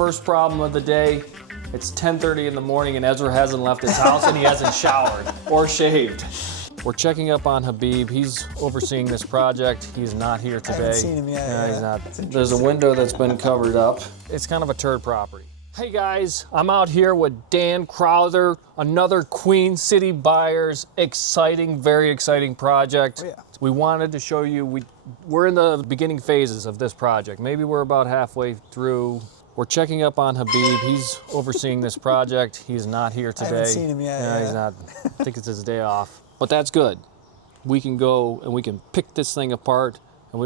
First problem of the day. It's 10:30 in the morning and Ezra hasn't left his house and he hasn't showered or shaved. We're checking up on Habib. He's overseeing this project. He's not here today. I haven't seen him yet. Yeah, he's not. There's a window that's been covered up. It's kind of a turd property. Hey guys, I'm out here with Dan Crowther, another Queen City Buyers exciting, very exciting project. Oh, yeah. We wanted to show you, we're in the beginning phases of this project. Maybe we're about halfway through. We're checking up on Habib. He's overseeing this project. He's not here today. I haven't seen him yet. Yeah, he's not. I think it's his day off. But that's good. We can go and we can pick this thing apart and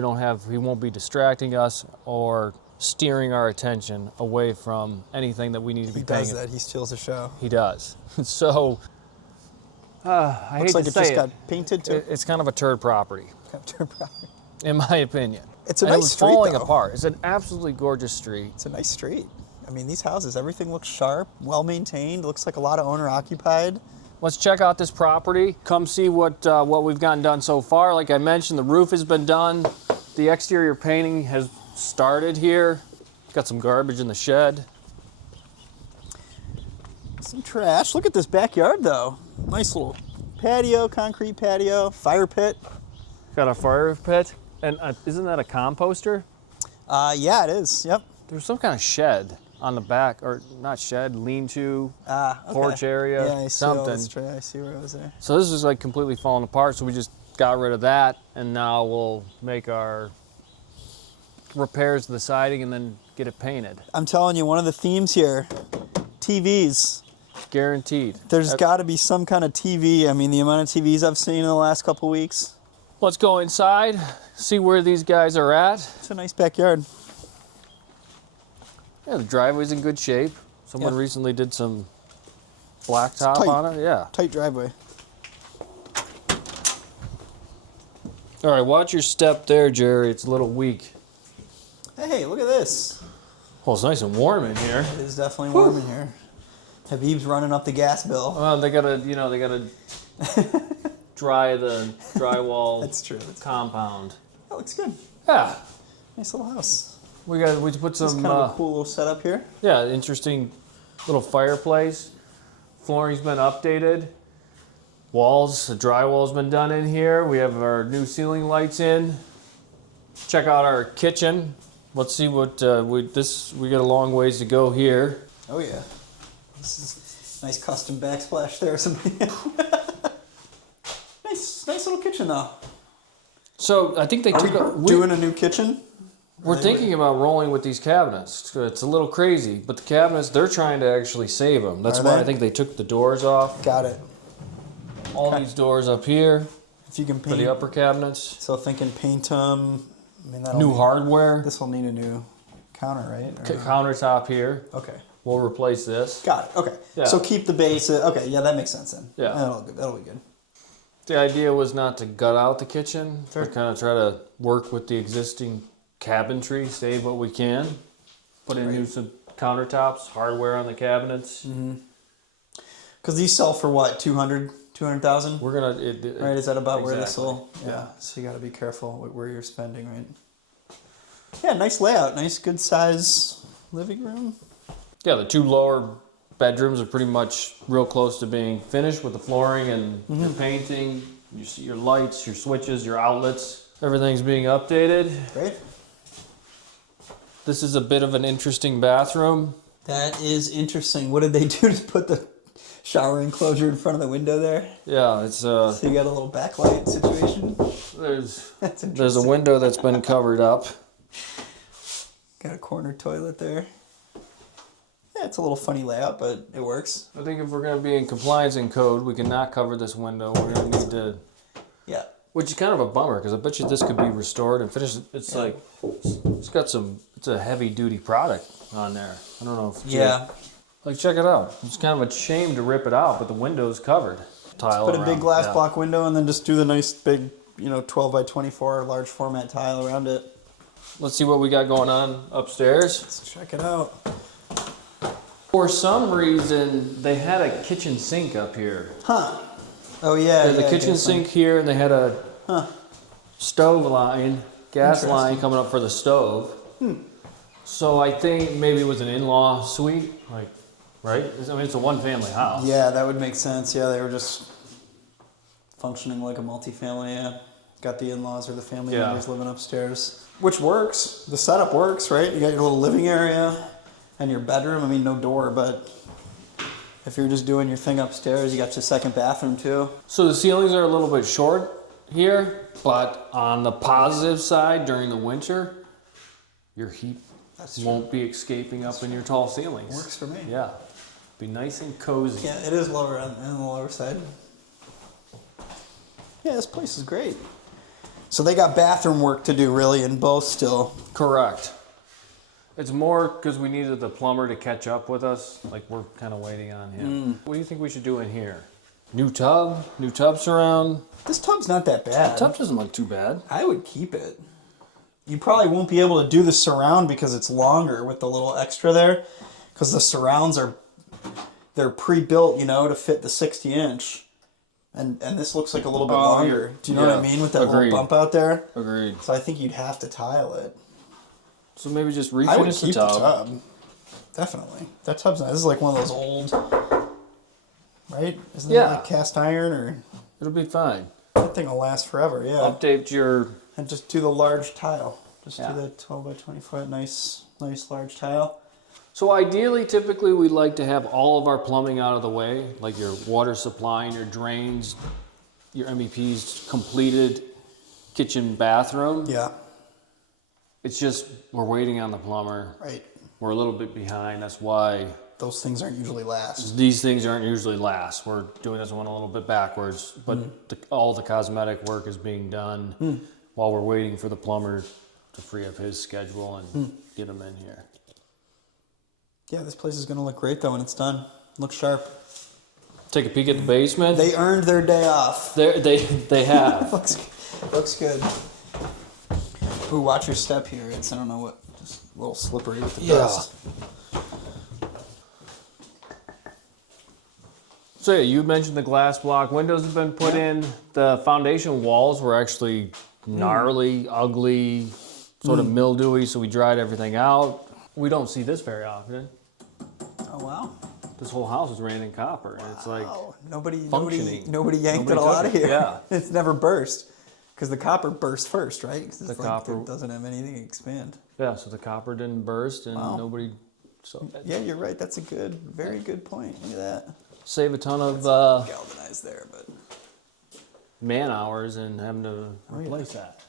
he won't be distracting us or steering our attention away from anything that we need to be paying. He does that, he steals the show. He does. So, I hate Looks like to it say just it. got painted too. It's kind of a turd property, Turd property. in my opinion. It's a And nice it was street, falling though. apart. It's an absolutely gorgeous street. It's a nice street. I mean, these houses, everything looks sharp, well maintained. Looks like a lot of owner occupied. Let's check out this property. Come see what we've gotten done so far. Like I mentioned, the roof has been done. The exterior painting has started here. Got some garbage in the shed. Some trash. Look at this backyard, though. Nice little patio, concrete patio, fire pit. Got a fire pit. And isn't that a composter? Yeah, it is. Yep. There's some kind of shed on the back, or not shed, lean-to, Okay. porch area, Yeah, I see all something. this trash. I see where it was there. So this is like completely falling apart, so we just got rid of that, and now we'll make our repairs to the siding and then get it painted. I'm telling you, one of the themes here, TVs. Guaranteed. There's got to be some kind of TV. I mean, the amount of TVs I've seen in the last couple weeks. Let's go inside, see where these guys are at. It's a nice backyard. Yeah, the driveway's in good shape. Someone Yeah. recently did some blacktop tight. on it. Yeah. Tight driveway. All right, watch your step there, Jerry. It's a little weak. Hey, look at this. Well, it's nice and warm in here. It is definitely warm in here. Habib's running up the gas bill. Well, they gotta dry the drywall That's true. compound. That looks good. Yeah, Nice little house. we put It's some kind of a cool little setup here. yeah, interesting little fireplace. Flooring's been updated. Walls, the drywall's been done in here. We have our new ceiling lights in. Check out our kitchen. Let's see what we got a long ways to go here. Oh yeah. This is nice custom backsplash there. Somebody. nice little kitchen though. So I think they took Doing a new kitchen. We're thinking about rolling with these cabinets. It's a little crazy, but the cabinets, they're trying to actually save them. That's Are why they? I think they took the doors off. Got it. All Okay. these doors up here If you can for paint. the upper cabinets. So thinking paint them. I mean, New hardware. This will need a new counter, right? Or- Countertop here. Okay. We'll replace this. Got it. Okay. Yeah. So keep the base. Okay. Yeah, that makes sense then. Yeah. That'll be good. The idea was not to gut out the kitchen, Sure. but kind of try to work with the existing cabinetry, save what we can. Put in new some countertops, hardware on the cabinets. Because these sell for what? 200,000? We're gonna Right? Is that about where this exactly. will? Yeah. So you got to be careful where you're spending, right? Yeah. Nice layout. Nice, good size living room. Yeah, the two lower bedrooms are pretty much real close to being finished with the flooring and your painting. You see your lights, your switches, your outlets. Everything's being updated. Great. This is a bit of an interesting bathroom. That is interesting. What did they do to put the shower enclosure in front of the window there? Yeah, it's So you got a little backlight situation. there's That's there's a interesting. window that's been covered up. Got a corner toilet there. Yeah, it's a little funny layout, but it works. I think if we're going to be in compliance in code, we cannot cover this window. We're going to need to, Yeah. which is kind of a bummer because I bet you this could be restored and finished. It's like it's a heavy duty product on there. I don't know if Yeah. Like check it out. It's kind of a shame to rip it out, but the window's covered. Tile Put a big around. glass Yeah. block window and then just do the nice big, 12 by 24 large format tile around it. Let's see what we got going on upstairs. Let's check it out. For some reason, they had a kitchen sink up here. Huh. Oh yeah. They had the yeah, kitchen gas sink here, and they had a stove line, gas line Interesting. coming up for the stove. So I think maybe it was an in-law suite, like, right? I mean, it's a one-family house. Yeah, that would make sense. Yeah, they were just functioning like a multifamily. Yeah, got the in-laws or the family Yeah. members living upstairs, which works. The setup works, right? You got your little living area and your bedroom. I mean, no door, but if you're just doing your thing upstairs, you got your second bathroom too. So the ceilings are a little bit short here, but on the positive side, during the winter, your heat won't be escaping up in your tall ceilings. Works for me. Yeah, be nice and cozy. Yeah, it is lower on the lower side. Yeah, this place is great. So they got bathroom work to do really in both still. Correct. It's more because we needed the plumber to catch up with us. Like, we're kind of waiting on him. What do you think we should do in here? New tub surround. This tub's not that bad. Tub doesn't look too bad. I would keep it. You probably won't be able to do the surround because it's longer with the little extra there. Because the surrounds they're pre-built, you know, to fit the 60-inch. And this looks like a little bit longer. Do you know what I mean? With that Agreed. little bump out there. Agreed. So I think you'd have to tile it. So maybe just I would refinish keep the the tub. tub. Definitely. That tub's nice. This is like one of those old, right? Isn't it Yeah. like cast iron or It'll be fine. that thing will last forever, yeah. Update your. And just do the large tile. Just Yeah. do the 12 by 20 foot nice large tile. So ideally, typically, we'd like to have all of our plumbing out of the way, like your water supply and your drains, your MEPs completed, kitchen, bathroom. Yeah. It's just we're waiting on the plumber. Right. We're a little bit behind. That's why Those things aren't usually last. these things aren't usually last. We're doing this one a little bit backwards, but all the cosmetic work is being done while we're waiting for the plumber to free up his schedule and get him in here. Yeah, this place is going to look great though when it's done. Looks sharp. Take a peek at the basement. They earned their day off. They have. Looks good. Ooh, watch your step here. It's, I don't know what, just a little slippery with the dust. So yeah, you mentioned the glass block windows have been put in. The foundation walls were actually gnarly, ugly, sort of mildewy, so we dried everything out. We don't see this very often. Oh wow. This whole house is ran in copper, and it's like nobody functioning. yanked Nobody it all took out of it. here. Yeah. It's never burst. Because the copper bursts first, right? Because The copper- it doesn't have anything to expand. Yeah, so the copper didn't burst, and nobody. So Yeah, you're right. That's a very good point. Look at that. save a ton of Galvanized there, but man hours and having to yeah. replace that.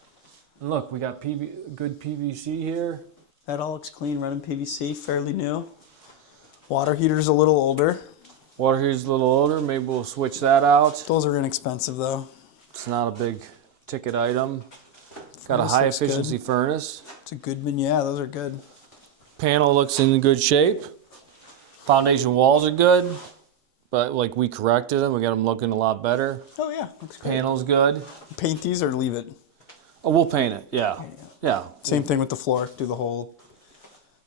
And look, we got good PVC here. that all looks clean. Running PVC, fairly new. Water heater's a little older. Water heater's a little older. Maybe we'll switch that out. Those are inexpensive though. It's not a big ticket item. Got a Furnace high looks good. efficiency furnace. It's a Goodman. Yeah, those are good. Panel looks in good shape. Foundation walls are good, but like we corrected them. We got them looking a lot better. Oh yeah, looks great. Panel's good. Paint these or leave it. Oh, we'll paint it. Yeah. Yeah. Same thing with the floor. Do the whole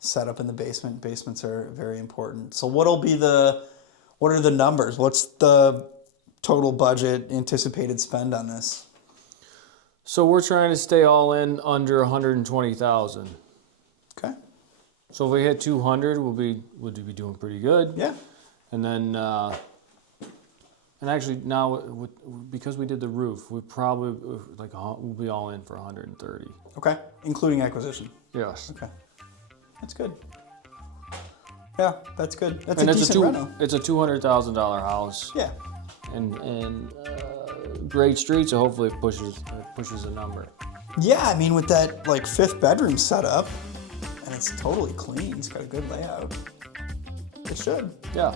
setup in the basement. Basements are very important. So what are the numbers? What's the total budget anticipated spend on this? So we're trying to stay all in under 120,000. Okay. So if we hit 200, we'll be doing pretty good. Yeah. And then, and actually now because we did the roof, we probably we'll be all in for 130. Okay. Including acquisition. Yes. Okay. That's good. Yeah, that's good. That's And a decent reno. it's a $200,000 house. Yeah. And great street, so hopefully it pushes a number. Yeah, I mean with that like 5th bedroom setup, and it's totally clean. It's got a good layout. It should. Yeah.